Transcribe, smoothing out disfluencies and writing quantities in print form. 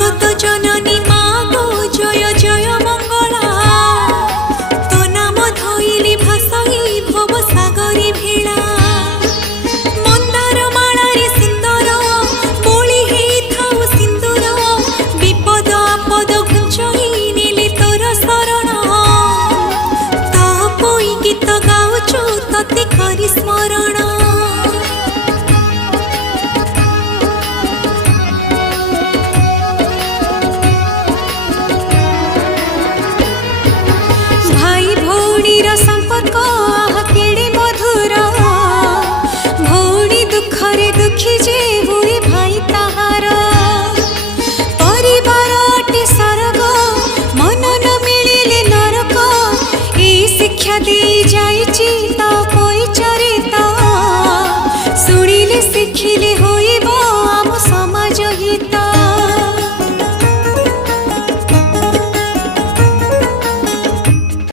जगत जननी मागो जय जय मंगला तो नाम धइली भासई भव सागरी भेला मंदार मालारे सुंदर बोली हेई थाउ सिंदूर विपद आपद घुंचई नेले तोर शरण तपोई गीत गाउछु तते करि स्मरण संपर्क